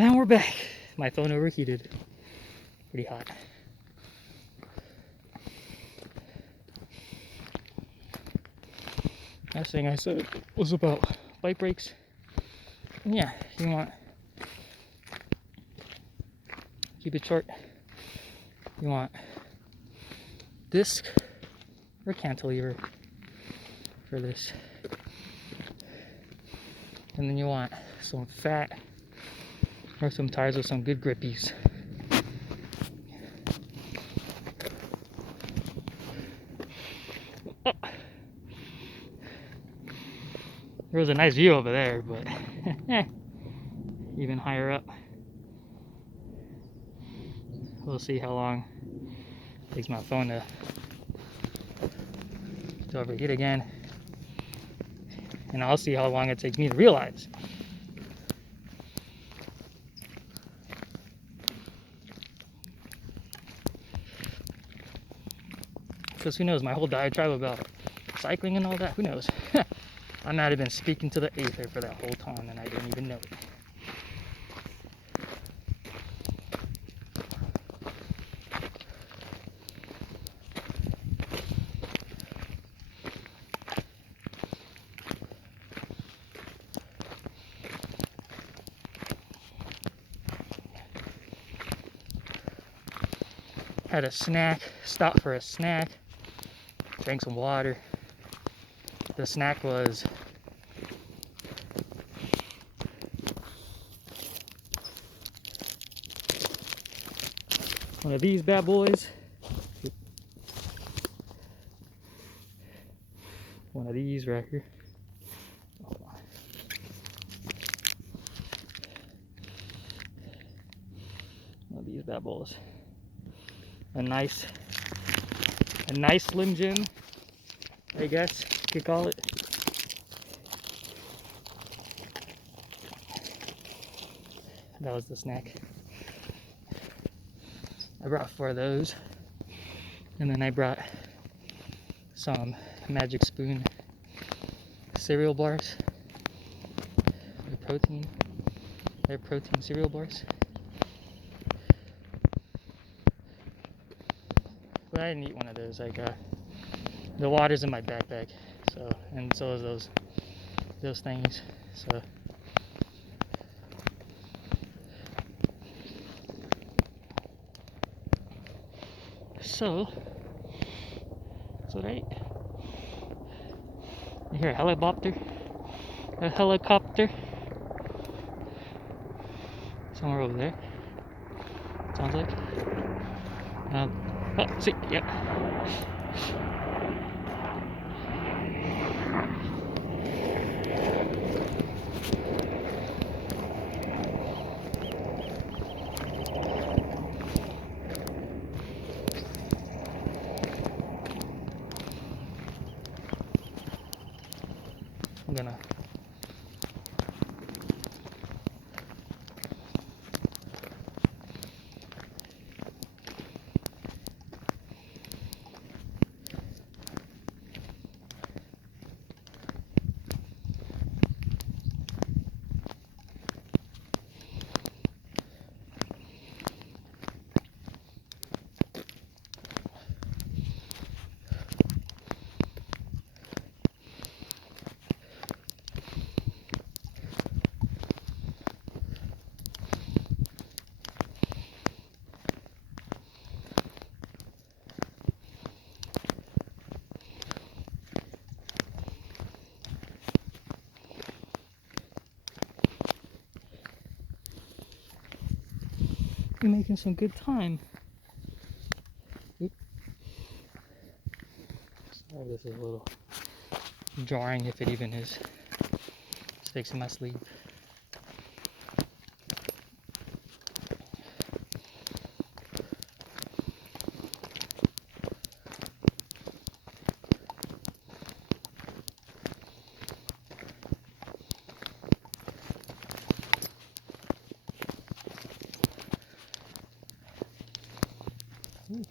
And we're back. My phone overheated. Pretty hot. Last thing I said was about bike brakes. And yeah, you want keep it short. You want disc or cantilever for this. And then you want some fat or some tires with some good grippies. Oh. There was a nice view over there, but even higher up. We'll see how long it takes my phone to overheat again. And I'll see how long it takes me to realize. Because who knows, my whole diatribe about cycling and all that, who knows? I might have been speaking to the aether for that whole time and I didn't even know it. Had a snack, stopped for a snack, drank some water. The snack was one of these bad boys. One of these right here. Hold on. One of these bad boys. A nice Slim Jim, I guess you could call it. That was the snack. I brought 4 of those, and then I brought some Magic Spoon cereal bars. They're protein cereal bars. But I didn't eat one of those. The water's in my backpack, so, and so is those things. So that's what I ate. You hear a helicopter somewhere over there. Sounds like. Oh, see, yep. I'm gonna be making some good time. Oop. Sorry, this is a little jarring, if it even is. It's fixing my sleeve. Ooh.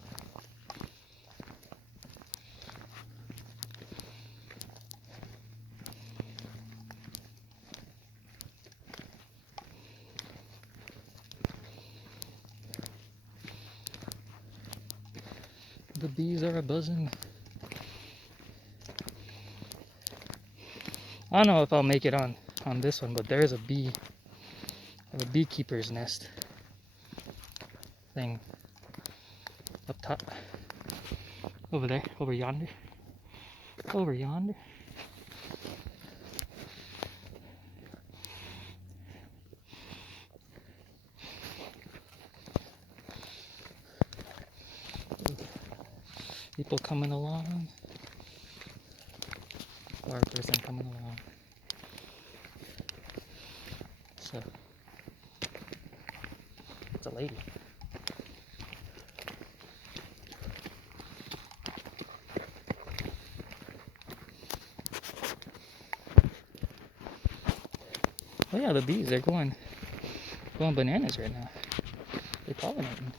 the bees are a-buzzing. I don't know if I'll make it on this one, but there is a beekeeper's nest thing up top. Over there, over yonder. Over yonder. People coming along. Or a person coming along. So, it's a lady. Oh yeah, the bees, they're going bananas right now. They're pollinating.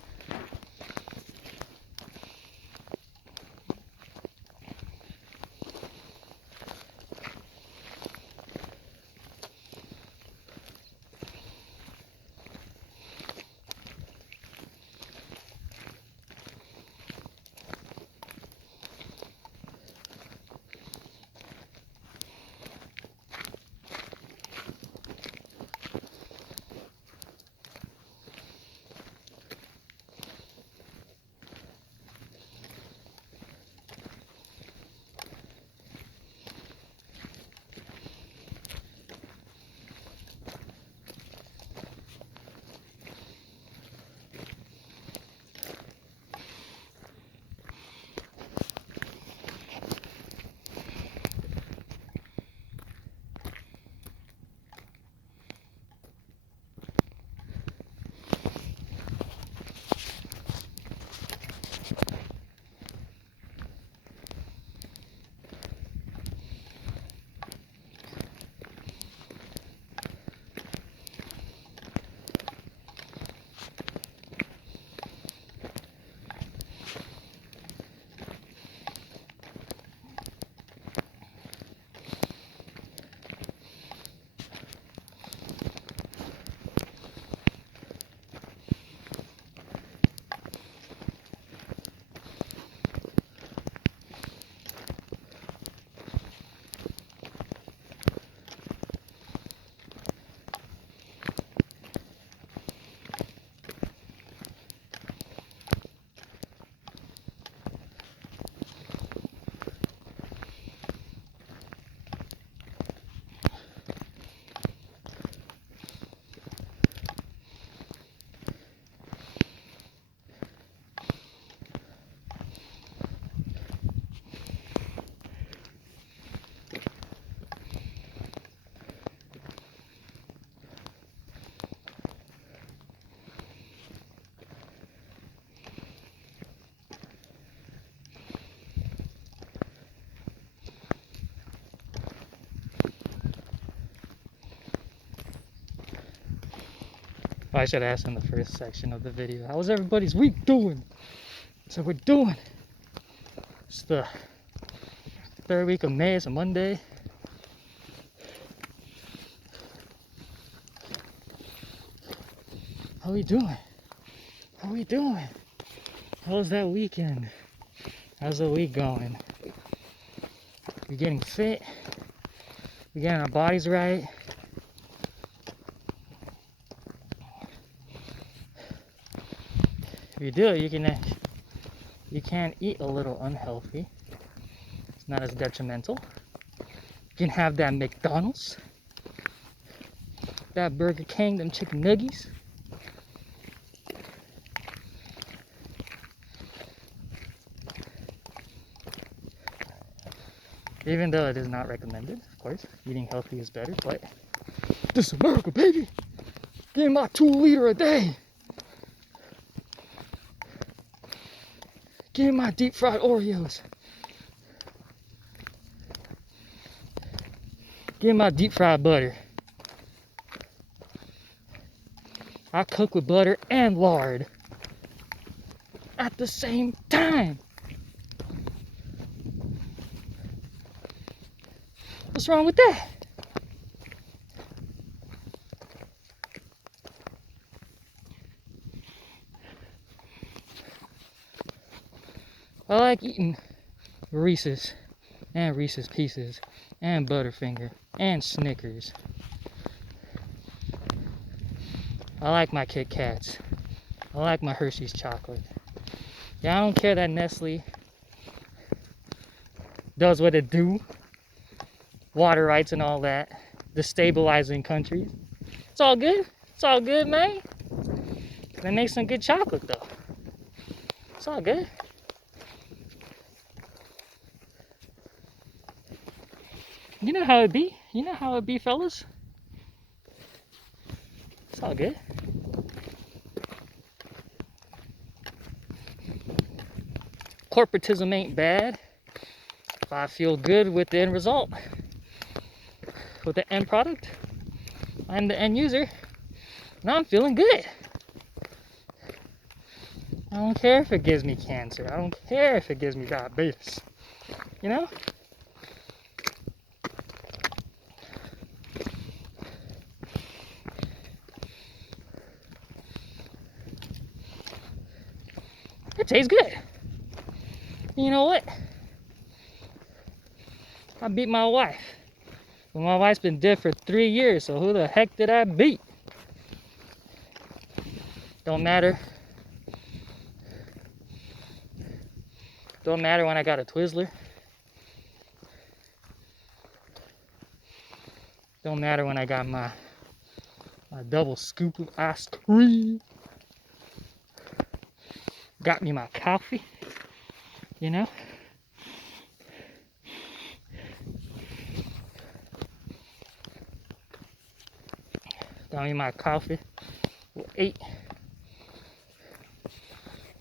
I should ask in the first section of the video, how's everybody's week doing? So we're doing. It's the third week of May, it's a Monday. How we doing? How we doing? How's that weekend? How's the week going? We getting fit? We getting our bodies right? If you do, you can eat a little unhealthy. It's not as detrimental. You can have that McDonald's, that Burger King, them chicken nuggies. Even though it is not recommended, of course, eating healthy is better, but this is America, baby! Give me my 2 liter a day! Give me my deep fried Oreos! Give me my deep fried butter. I cook with butter and lard at the same time. What's wrong with that? I like eating Reese's and Reese's Pieces and Butterfinger and Snickers. I like my Kit Kats. I like my Hershey's chocolate. Yeah, I don't care that Nestle does what it do. Water rights and all that. Destabilizing countries. It's all good. It's all good, man. They make some good chocolate, though. It's all good. You know how it be. You know how it be, fellas. It's all good. Corporatism ain't bad if I feel good with the end result, with the end product. I'm the end user, and I'm feeling good. I don't care if it gives me cancer. I don't care if it gives me diabetes. You know? It tastes good. You know what? I beat my wife. Well, my wife's been dead for 3 years, so who the heck did I beat? Don't matter. Don't matter when I got a Twizzler. Don't matter when I got my double scoop of ice cream. Got me my coffee, you know? Got me my coffee with 8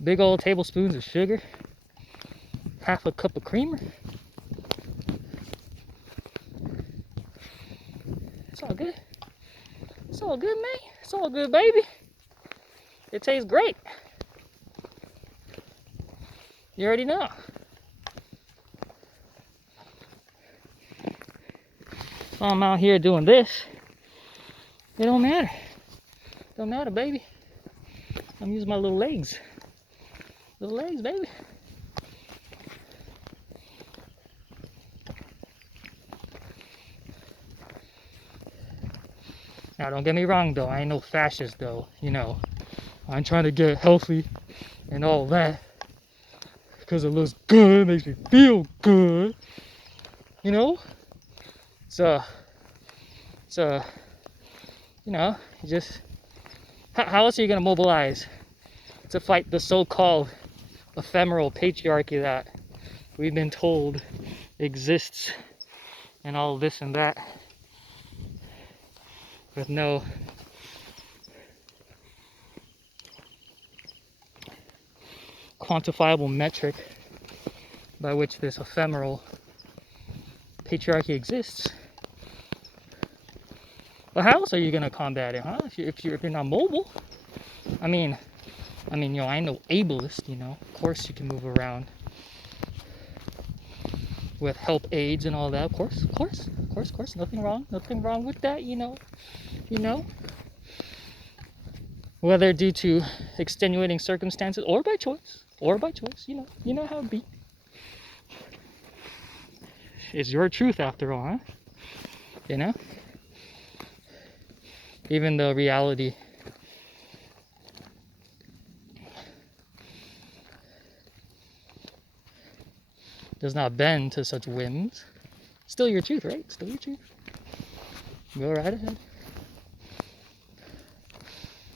big old tablespoons of sugar, half a cup of creamer. It's all good. It's all good, man. It's all good, baby. It tastes great. You already know. So I'm out here doing this. It don't matter. Don't matter, baby. I'm using my little legs. Little legs, baby. Now, don't get me wrong, though. I ain't no fascist, though. You know, I'm trying to get healthy and all that. Because it looks good, makes me feel good. You know? So, you know, just, how else are you going to mobilize to fight the so-called ephemeral patriarchy that we've been told exists and all this and that with no quantifiable metric by which this ephemeral patriarchy exists? Well, how else are you gonna combat it, huh? If you're not mobile, I mean, you know, I know ableist. You know, of course you can move around with help aids and all that. Of course. Nothing wrong with that. You know. Whether due to extenuating circumstances or by choice, you know how it be. It's your truth after all, huh? You know? Even though reality does not bend to such whims, still your truth, right? Still your truth. Go right ahead.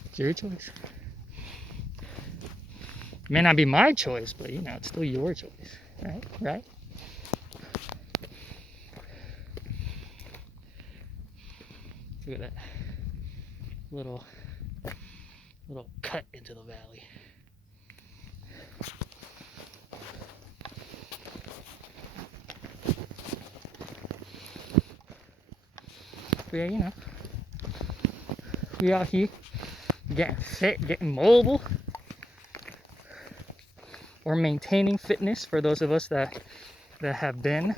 It's your choice. It may not be my choice, but you know, it's still your choice, right? Look at that little cut into the valley. But yeah, you know, we out here getting fit, getting mobile, or maintaining fitness for those of us that have been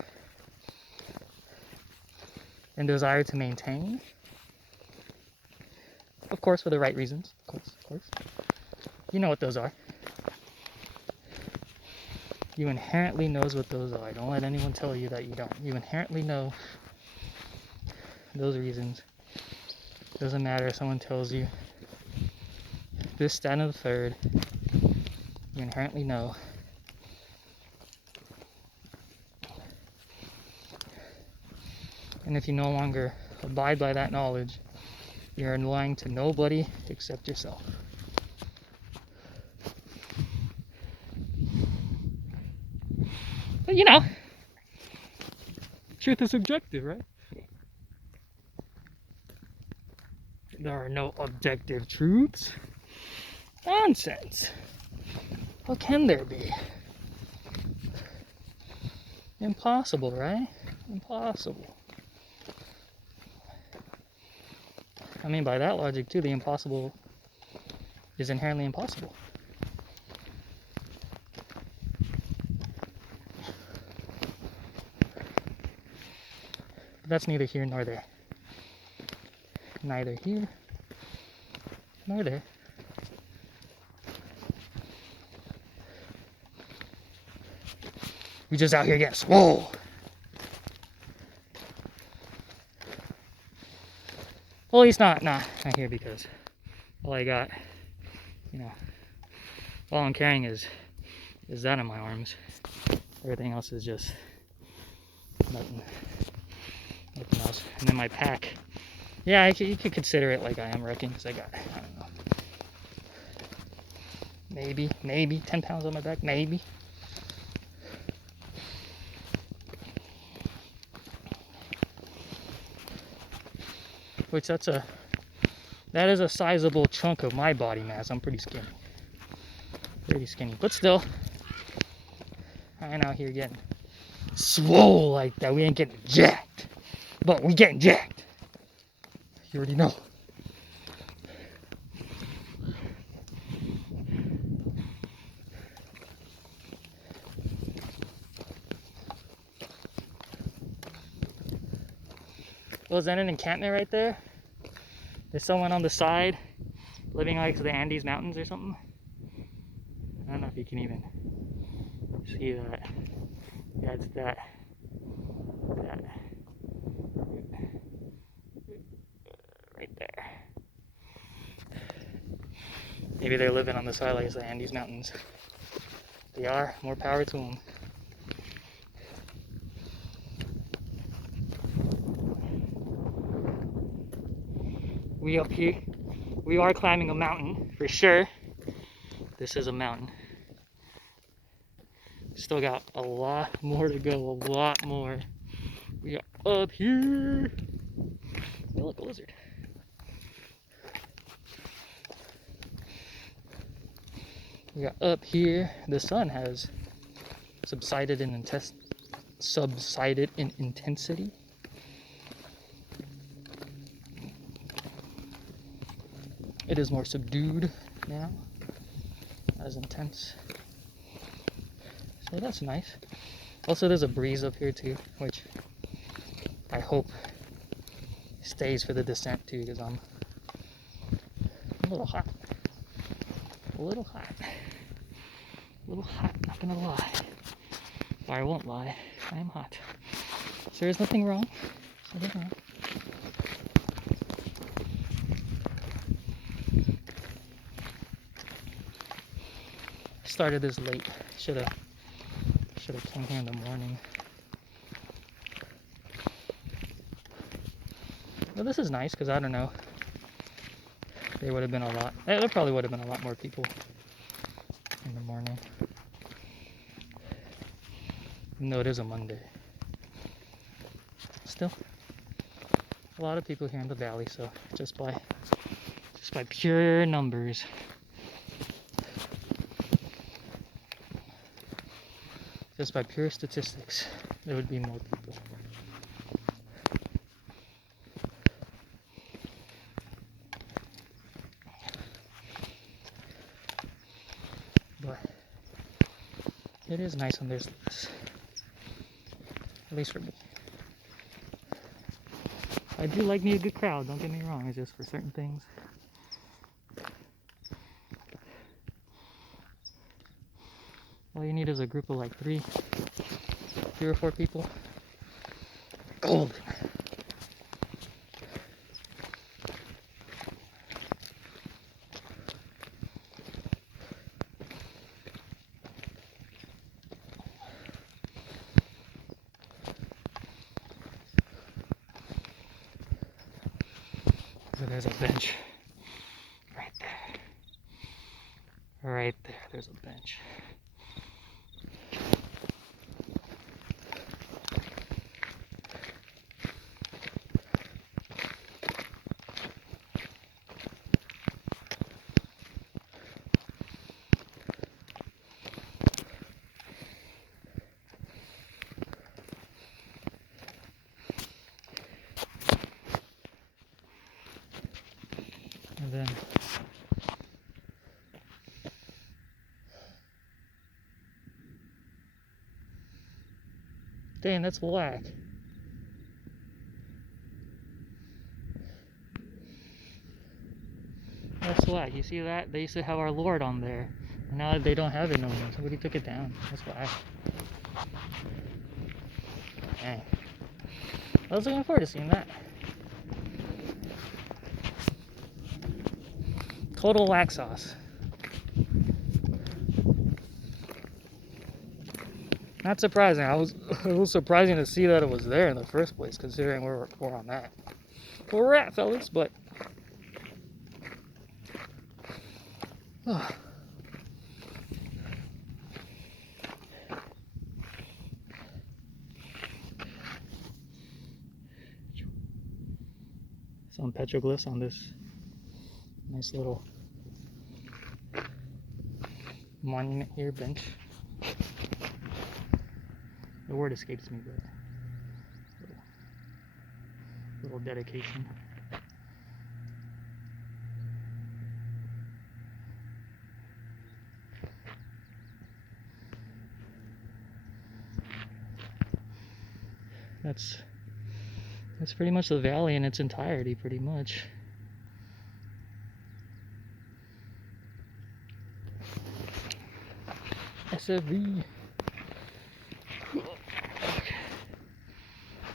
and desire to maintain. Of course, for the right reasons. Of course. You know what those are. You inherently knows what those are. Don't let anyone tell you that you don't. You inherently know those reasons. Doesn't matter if someone tells you this, that, and the third. You inherently know. And if you no longer abide by that knowledge, you're lying to nobody except yourself. But you know, truth is subjective, right? There are no objective truths. Nonsense. What can there be? Impossible, right? Impossible. I mean, by that logic, too, the impossible is inherently impossible. But that's neither here nor there. Neither here nor there. We just out here getting swole. Well, at least not here, because all I got, you know, all I'm carrying is that in my arms. Everything else is just nothing else. And then my pack, yeah, you could consider it like I am wrecking, because I got, I don't know, maybe 10 pounds on my back, maybe. Which that is a sizable chunk of my body mass. I'm pretty skinny. But still, I ain't out here getting swole like that. We ain't getting jacked. But we getting jacked. You already know. Well, is that an encampment right there? There's someone on the side living like the Andes Mountains or something. I don't know if you can even see that. Yeah, it's that. Right there. Maybe they're living on the side like the Andes Mountains. They are. More power to them. We up here, we are climbing a mountain for sure. This is a mountain. Still got a lot more to go, a lot more. We are up here. Hey, look, a lizard. We are up here. The sun has subsided in intensity. It is more subdued now, not as intense. So that's nice. Also, there's a breeze up here too, which I hope stays for the descent too, because I'm a little hot. Not gonna lie. Or I won't lie. I am hot. So there's nothing wrong. Started this late. Should have came here in the morning. Well, this is nice because I don't know. There probably would have been a lot more people in the morning. Even though it is a Monday. Still, a lot of people here in the valley, so just by pure numbers. Just by pure statistics, there would be more people. But it is nice when there's less. At least for me. I do like me a good crowd, don't get me wrong, it's just for certain things. All you need is a group of like three or four people. Gold. So there's a bench right there. Right there, there's a bench. And then dang, that's whack. That's whack. You see that? They used to have our Lord on there. And now they don't have it no more. Somebody took it down. That's whack. Dang. I was looking forward to seeing that. Total whack sauce. Not surprising. It was surprising to see that it was there in the first place, considering where I'm at. Where we're at, fellas, but some petroglyphs on this nice little monument here, bench. The word escapes me, but little dedication. That's pretty much the valley in its entirety, pretty much. SFV. Okay.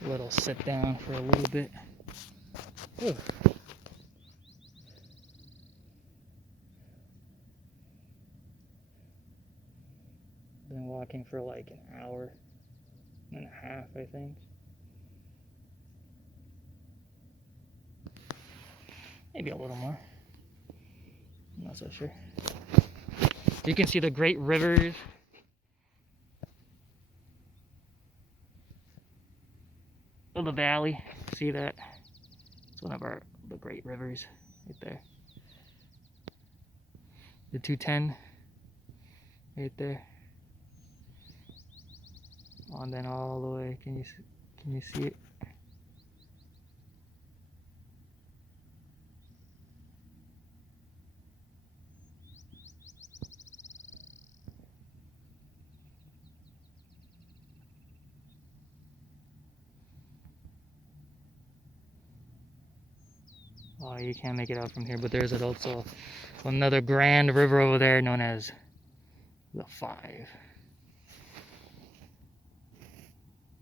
Little sit down for a little bit. Ooh. Been walking for like an hour and a half, I think. Maybe a little more. I'm not so sure. You can see the great rivers. Of the valley. See that? It's one of the great rivers right there. The 210 right there. And then all the way. Can you see it? Oh, you can't make it out from here, but there's also another grand river over there known as the Five.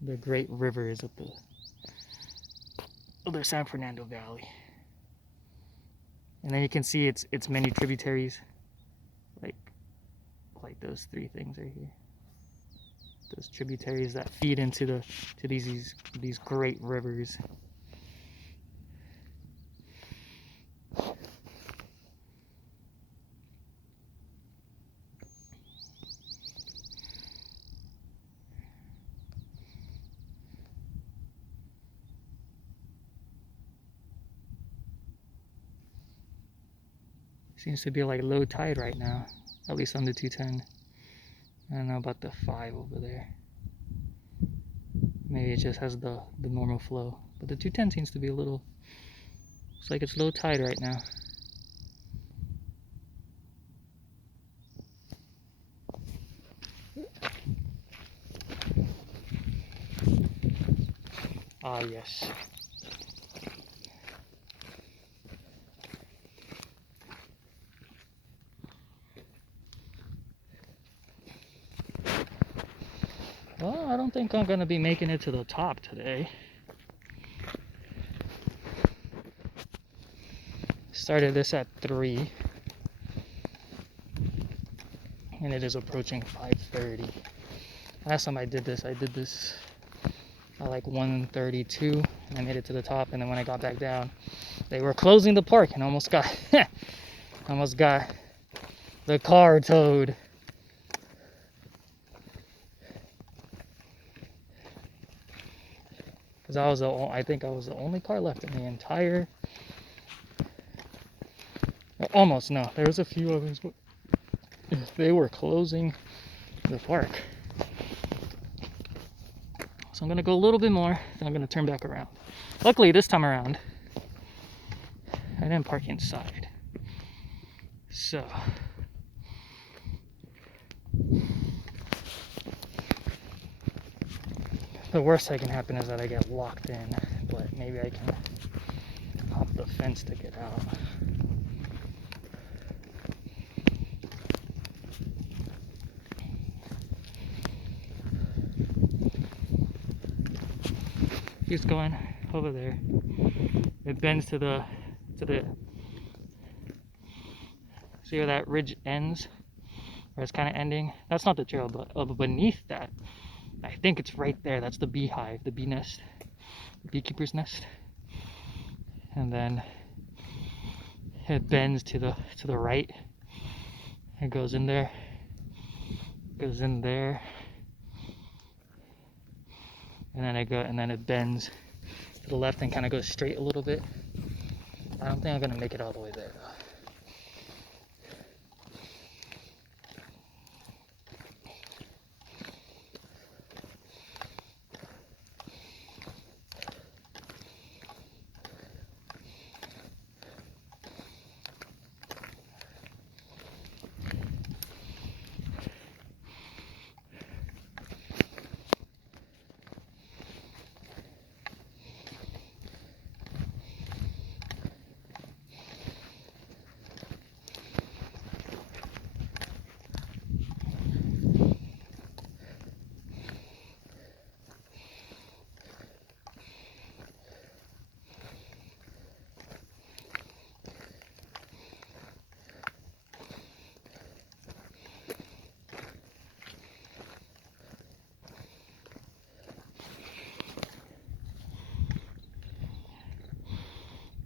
The great rivers of the San Fernando Valley. And then you can see its many tributaries, like those three things right here. Those tributaries that feed into these great rivers. Seems to be like low tide right now, at least on the 210. I don't know about the 5 over there. Maybe it just has the normal flow. But the 210 seems to be a little, looks like it's low tide right now. Ah, yes. Well, I don't think I'm gonna be making it to the top today. Started this at 3, and it is approaching 5:30. Last time I did this at like 1:32, and I made it to the top. And then when I got back down, they were closing the park, and almost got the car towed. Because I think I was the only car left in the entire. Almost, no. There was a few others, but they were closing the park. So I'm gonna go a little bit more, then I'm gonna turn back around. Luckily, this time around, I didn't park inside. So the worst that can happen is that I get locked in, but maybe I can hop the fence to get out. Keeps going over there. It bends to the see where that ridge ends, where it's kind of ending. That's not the trail, but beneath that, I think it's right there. That's the beehive, the bee nest, the beekeeper's nest. And then it bends to the right. It goes in there. Goes in there. And then it bends to the left and kind of goes straight a little bit. I don't think I'm gonna make it all the way there though.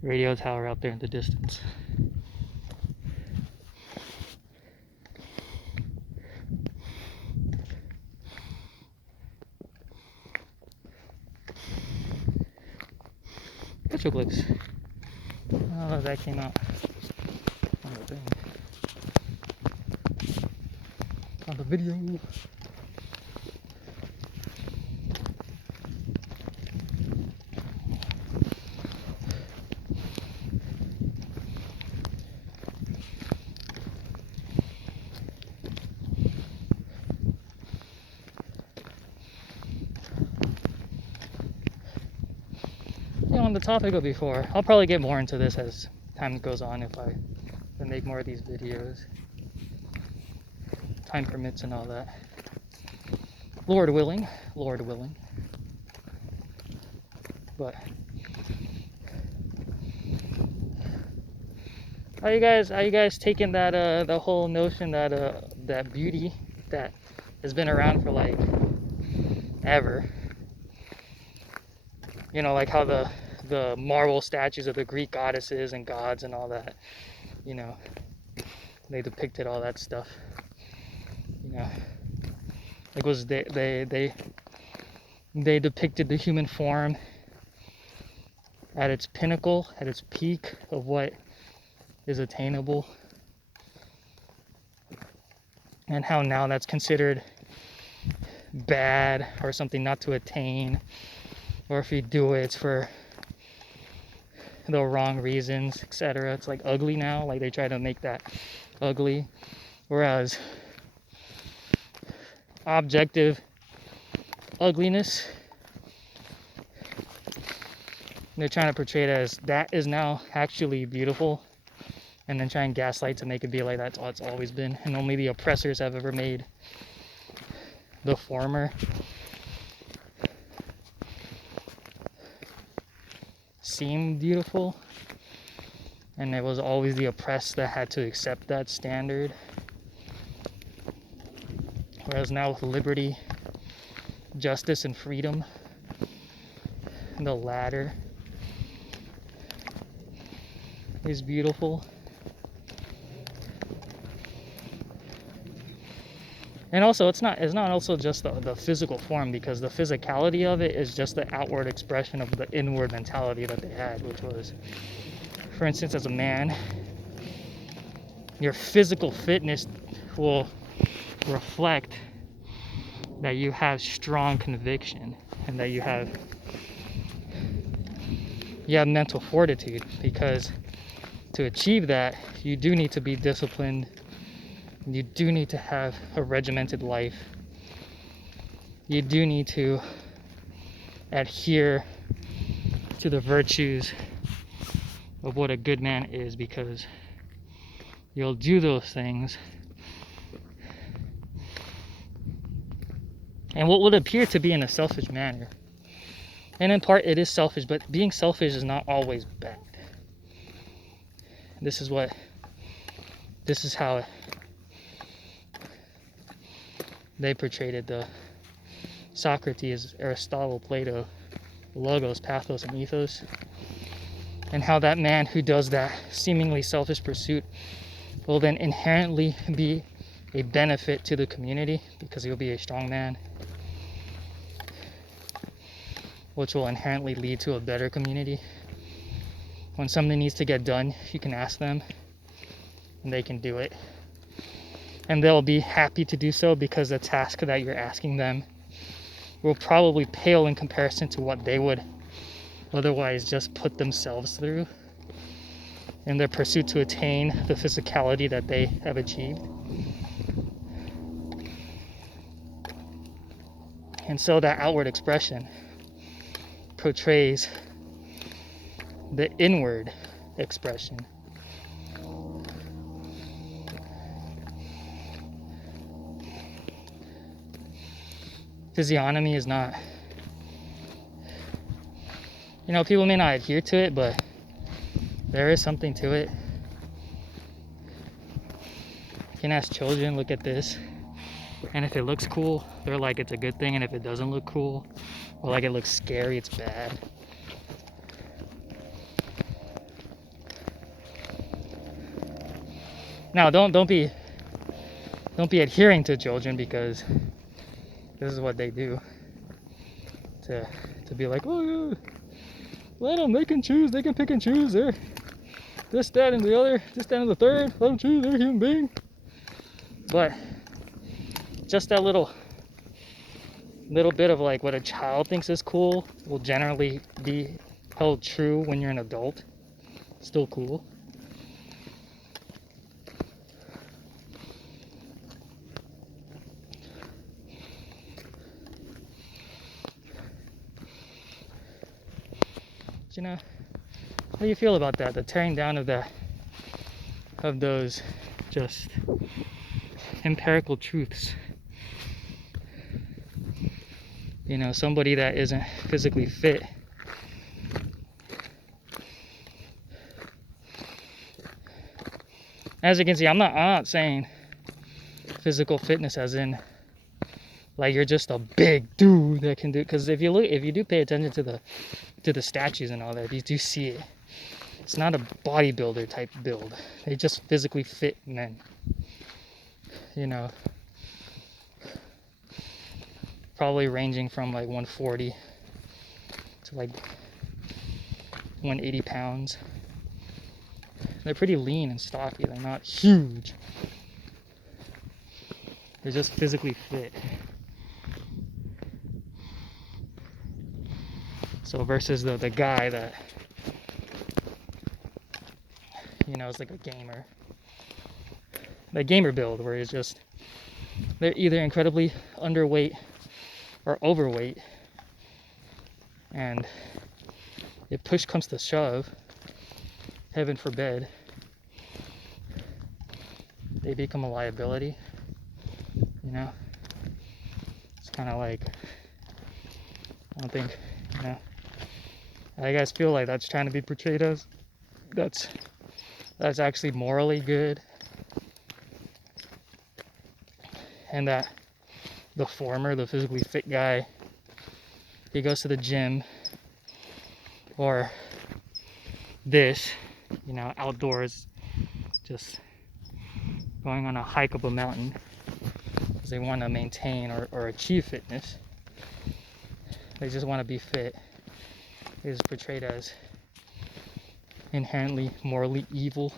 Radio tower out there in the distance. Petroglyphs. Oh, that came out on the thing. On the video. On the topic of before, I'll probably get more into this as time goes on if I make more of these videos. Time permits and all that. Lord willing. But how you guys taking that the whole notion that that beauty that has been around for like ever? You know, like how the marble statues of the Greek goddesses and gods and all that, you know, they depicted all that stuff, you know, like was they depicted the human form at its pinnacle, at its peak of what is attainable, and how now that's considered bad or something not to attain, or if you do it, it's for the wrong reasons, etc. It's like ugly now, like they try to make that ugly, whereas objective ugliness, they're trying to portray it as that is now actually beautiful, and then try and gaslight to make it be like that's all it's always been, and only the oppressors have ever made the former seem beautiful, and it was always the oppressed that had to accept that standard. Whereas now with liberty, justice, and freedom, the latter is beautiful. And also, it's not also just the physical form, because the physicality of it is just the outward expression of the inward mentality that they had, which was, for instance, as a man, your physical fitness will reflect that you have strong conviction and that you have mental fortitude, because to achieve that, you do need to be disciplined. You do need to have a regimented life. You do need to adhere to the virtues of what a good man is, because you'll do those things. And what would appear to be in a selfish manner, and in part it is selfish, but being selfish is not always bad. This is how they portrayed it. The Socrates, Aristotle, Plato, logos, pathos, and ethos, and how that man who does that seemingly selfish pursuit will then inherently be a benefit to the community, because he'll be a strong man, which will inherently lead to a better community. When something needs to get done, you can ask them and they can do it, and they'll be happy to do so, because the task that you're asking them will probably pale in comparison to what they would otherwise just put themselves through in their pursuit to attain the physicality that they have achieved. And so that outward expression portrays the inward expression. Physiognomy is not, people may not adhere to it, but there is something to it. You can ask children, look at this, and if it looks cool, they're like, it's a good thing, and if it doesn't look cool, or like it looks scary, it's bad. Now, don't be adhering to children, because this is what they do, to be like, oh yeah, let them, they can choose, they can pick and choose, they're this, that, and the other, this, that, and the third, let them choose, they're a human being. But just that little bit of like what a child thinks is cool will generally be held true when you're an adult. Still cool. How do you feel about that? The tearing down of those just empirical truths. Somebody that isn't physically fit as you can see, I'm not saying physical fitness as in like you're just a big dude that can do, because if you do pay attention to the statues and all that, you do see it. It's not a bodybuilder type build. They just physically fit men. Probably ranging from like 140 to like 180 pounds. They're pretty lean and stocky. They're not huge. They're just physically fit. So versus the guy that, is like a gamer. The gamer build, where it's just, they're either incredibly underweight or overweight. And if push comes to shove, heaven forbid, they become a liability. It's kind of like, I don't think, I guys feel like that's trying to be portrayed as that's actually morally good, and that the former, the physically fit guy, he goes to the gym, or this, you know, outdoors, just going on a hike up a mountain because they want to maintain or achieve fitness. They just want to be fit. Is portrayed as inherently morally evil,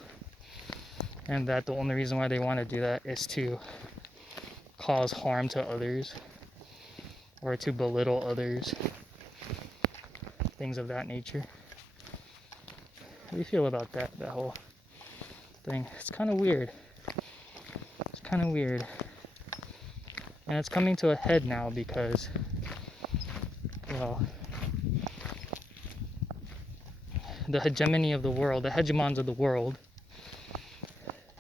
and that the only reason why they want to do that is to cause harm to others or to belittle others, things of that nature. How do you feel about that whole thing? It's kind of weird. It's kind of weird, and it's coming to a head now because, well, the hegemony of the world, the hegemons of the world,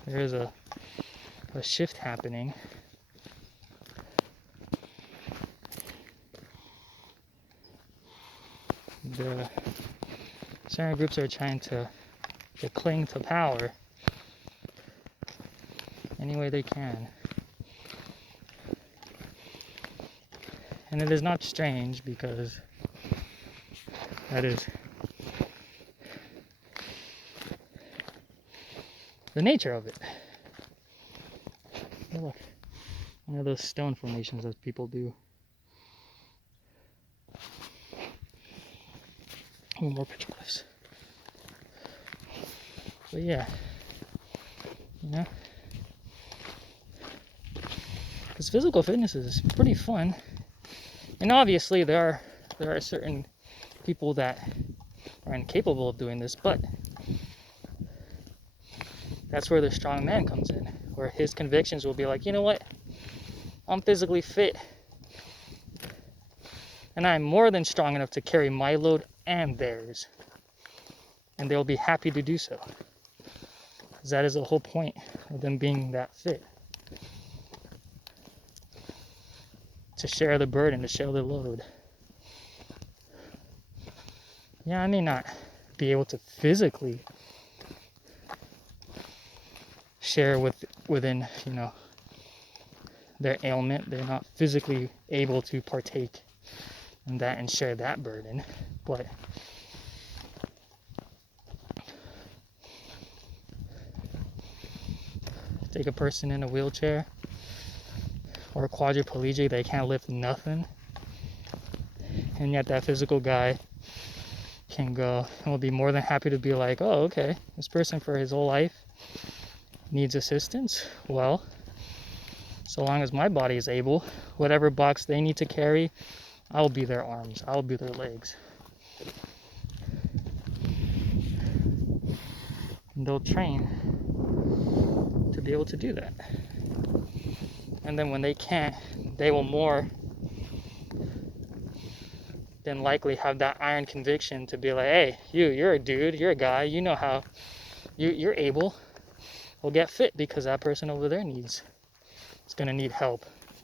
there is a shift happening. The certain groups are trying to cling to power any way they can. And it is not strange because that is the nature of it. Oh, look, one of those stone formations that people do. Oh, more petroglyphs. But yeah, you know, because physical fitness is pretty fun, and obviously there are certain people that are incapable of doing this, but that's where the strong man comes in, where his convictions will be like, you know what, I'm physically fit, and I'm more than strong enough to carry my load and theirs, and they'll be happy to do so, because that is the whole point of them being that fit, to share the burden, to share the load. Yeah, I may not be able to physically share within, you know, their ailment. They're not physically able to partake in that and share that burden, but take a person in a wheelchair or a quadriplegic, they can't lift nothing, and yet that physical guy can go and will be more than happy to be like, oh, okay, this person for his whole life needs assistance. Well, so long as my body is able, whatever box they need to carry, I'll be their arms, I'll be their legs. And they'll train to be able to do that. And then when they can't, they will more than likely have that iron conviction to be like, hey, you're a dude, you're a guy, you know how, you're able. Well, get fit, because that person over there is going to need help.